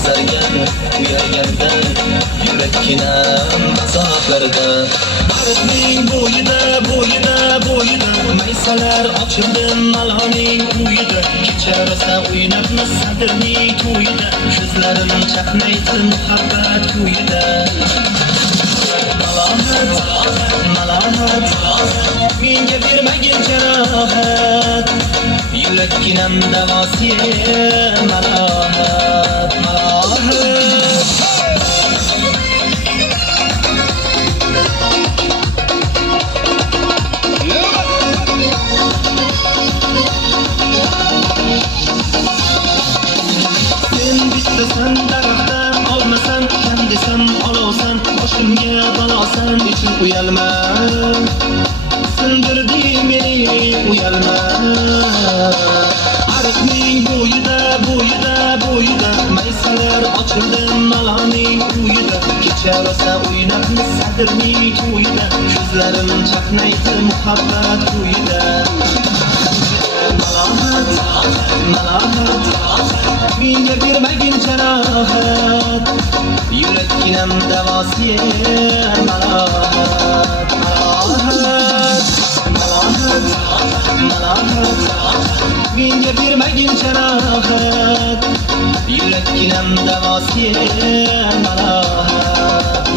mahzarga uyalganda yurakkinam azoqlarda. Baribning bo'yida maysalar ochildi malhoning uyida. Kecha rosa o'ynabmi sadrning to'yida, ko'zlarim chaqnaydi muhabbat kuyida. Malohat menga bermagin jarohat, yurakkinam davosi malohat. Sen bittasan daraxtdan olmasan, kam desam olovsan, boshimga balosan, ichim uyalma, sindirding meni uyalma. Ariqning bo'yida maysalar ochildi malhoning uyida. Kecha rosa o'ynabmi sadrning to'yida, ko'zlarim chaqnaydi muhabbat kuyida. Malohat menga bermagin jarohat, yurakkinam davosi malohat. Menga bermagin jarohat, yurakkinam davosi malohat.